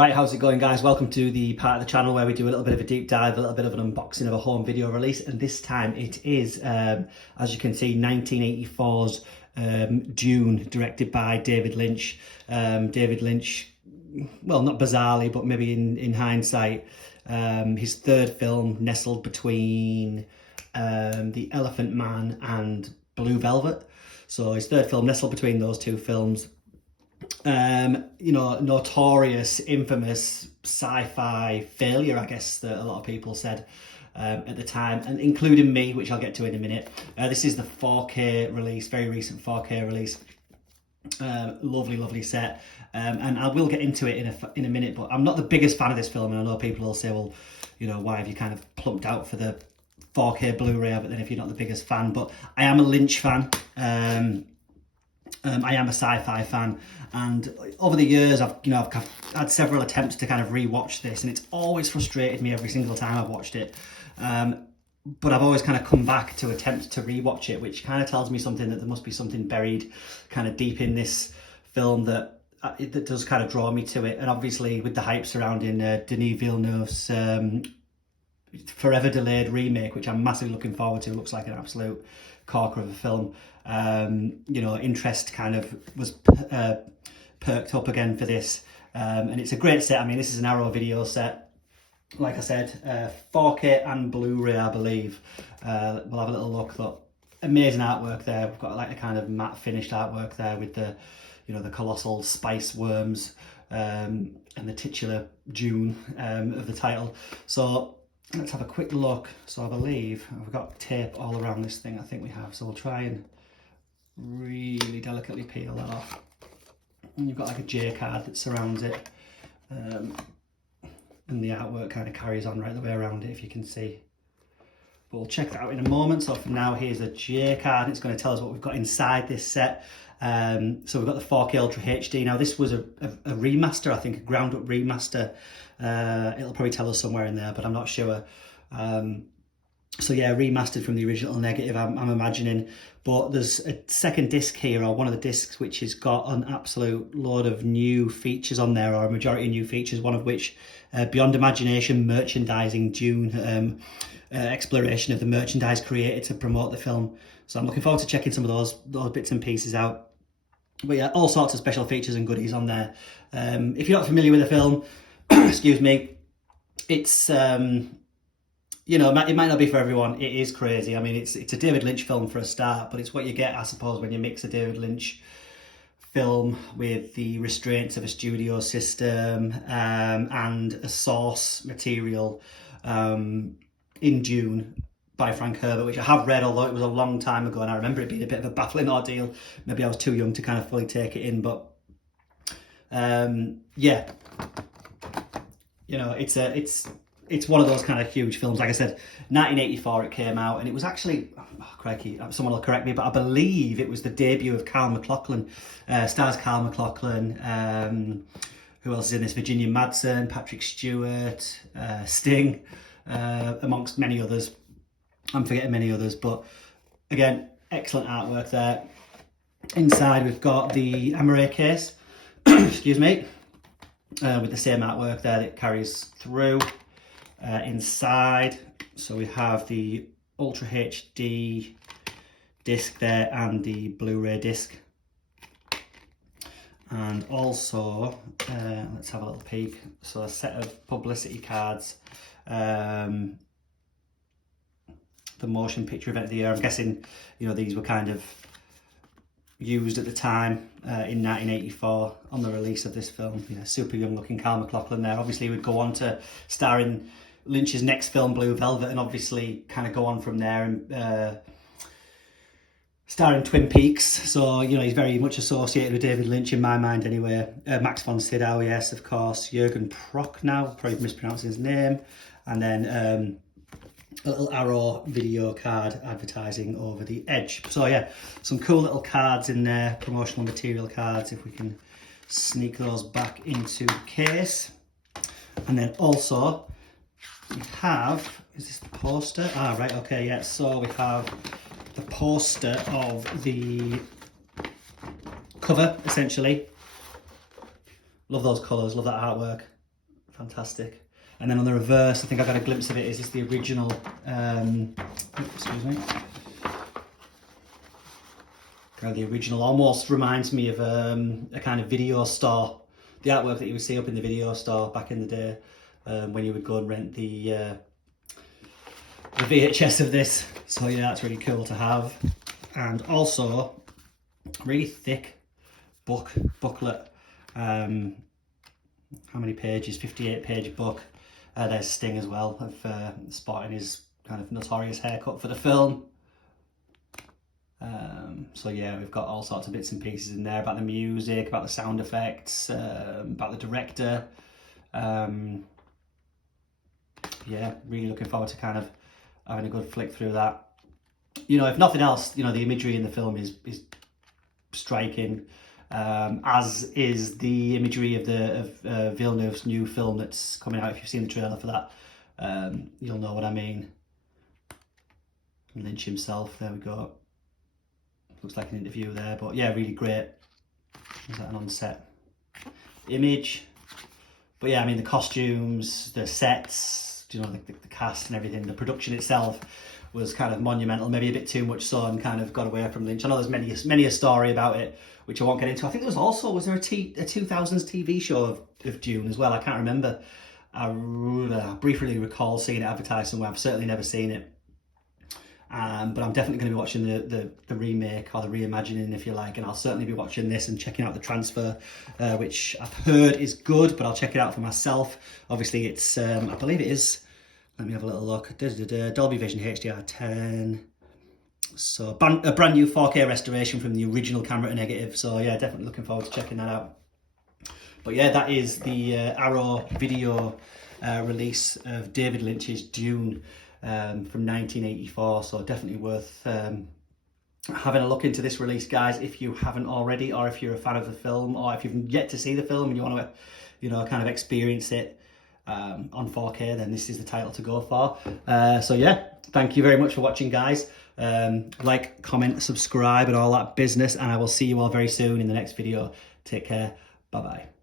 Alright, how's it going guys? Welcome to the part of the channel where we do a little bit of a deep dive, a little bit of an unboxing of a home video release, and this time it is, as you can see, 1984's Dune, directed by David Lynch. David Lynch, well, not bizarrely, but maybe in hindsight, his third film nestled between The Elephant Man and Blue Velvet. So his third film nestled between those two films. You know, notorious, infamous sci-fi failure, I guess, that a lot of people said at the time, and including me, which I'll get to in a minute. This is the 4K release, very recent 4K release. Lovely set, and I will get into it in a minute, but I'm not the biggest fan of this film, and I know people will say, well, you know, why have you kind of plumped out for the 4K Blu-ray of it then if you're not the biggest fan? But I am a Lynch fan. I am a sci-fi fan, and over the years I've had several attempts to kind of re-watch this, and it's always frustrated me every single time I've watched it. But I've always kind of come back to attempt to re-watch it, which kind of tells me something, that there must be something buried kind of deep in this film that does kind of draw me to it. And obviously with the hype surrounding Denis Villeneuve's forever delayed remake, which I'm massively looking forward to, looks like an absolute corker of a film. You know, interest kind of was perked up again for this, and it's a great set. I mean, this is an Arrow video set, like I said, 4K and Blu-ray, I believe. We'll have a little look. Look, amazing artwork there. We've got like a kind of matte finished artwork there with the, you know, the colossal spice worms and the titular Dune of the title. So let's have a quick look. So I believe I've got tape all around this thing, I think we have. So we'll try and really delicately peel that off. And you've got like a J card that surrounds it. And the artwork kind of carries on right the way around it, if you can see. But we'll check that out in a moment. So for now, here's a J card. It's going to tell us what we've got inside this set. So we've got the 4K Ultra HD. Now this was a remaster, I think, a ground up remaster. It'll probably tell us somewhere in there, but I'm not sure. So yeah, remastered from the original negative, I'm imagining. But there's a second disc here, or one of the discs, which has got an absolute load of new features on there, or a majority of new features, one of which, Beyond Imagination, merchandising Dune, exploration of the merchandise created to promote the film. So I'm looking forward to checking some of those bits and pieces out. But yeah, all sorts of special features and goodies on there. If you're not familiar with the film, excuse me, it's you know, it might not be for everyone. It is crazy. I mean, it's a David Lynch film for a start, but it's what you get, I suppose, when you mix a David Lynch film with the restraints of a studio system and a source material in Dune by Frank Herbert, which I have read, although it was a long time ago, and I remember it being a bit of a baffling ordeal. Maybe I was too young to kind of fully take it in, but yeah, you know, it's one of those kind of huge films. Like I said, 1984 it came out, and it was actually, oh, crikey, someone will correct me, but I believe it was the debut of Kyle MacLachlan. Stars Kyle MacLachlan. Who else is in this? Virginia Madsen, Patrick Stewart, Sting, amongst many others. I'm forgetting many others, but again, excellent artwork there. Inside we've got the Amaray case, excuse me, with the same artwork there that carries through. Inside, so we have the Ultra HD disc there and the Blu-ray disc, and also let's have a little peek. So a set of publicity cards, the motion picture event of the year. I'm guessing, you know, these were kind of used at the time in 1984 on the release of this film. You know, super young looking Kyle MacLachlan there. Obviously he would go on to star in Lynch's next film, Blue Velvet, and obviously kind of go on from there and star in Twin Peaks. So, you know, he's very much associated with David Lynch in my mind anyway. Max von Sydow, yes, of course. Jürgen Prochnow, probably mispronouncing his name. And then a little Arrow video card advertising over the edge. So yeah, some cool little cards in there, promotional material cards, if we can sneak those back into the case. And then also we have, is this the poster? Ah, right, okay, yeah. So we have the poster of the cover, essentially. Love those colours, love that artwork. fantastic. And then on the reverse, I think I got a glimpse of it. Is this the original? Excuse me. The original almost reminds me of a kind of video store. The artwork that you would see up in the video store back in the day, when you would go and rent the VHS of this. So yeah, that's really cool to have. And also, really thick booklet. How many pages? 58-page book. There's Sting as well, of spotting his kind of notorious haircut for the film. So yeah, we've got all sorts of bits and pieces in there about the music, about the sound effects, about the director. Yeah, really looking forward to kind of having a good flick through that. You know, if nothing else, you know, the imagery in the film is striking, as is the imagery of Villeneuve's new film that's coming out. If you've seen the trailer for that, you'll know what I mean. Lynch himself, there we go. Looks like an interview there, but yeah, really great. Is that an on-set image? But yeah, I mean, the costumes, the sets, you know, the cast and everything, the production itself was kind of monumental, maybe a bit too much so, and kind of got away from Lynch. I know there's many a story about it, which I won't get into. I think there was there a 2000s TV show of Dune as well? I can't remember. I briefly recall seeing it advertised somewhere. I've certainly never seen it. But I'm definitely going to be watching the remake, or the reimagining, if you like, and I'll certainly be watching this and checking out the transfer, which I've heard is good, but I'll check it out for myself. Obviously, it's, I believe it is, let me have a little look, Dolby Vision HDR10, so a brand new 4K restoration from the original camera to negative, so yeah, definitely looking forward to checking that out. But yeah, that is the Arrow video release of David Lynch's Dune, from 1984, so definitely worth having a look into this release, guys, if you haven't already, or if you're a fan of the film, or if you've yet to see the film and you want to, you know, kind of experience it on 4K, then this is the title to go for. So yeah, thank you very much for watching, guys. Like, comment, subscribe and all that business, and I will see you all very soon in the next video. Take care. Bye bye.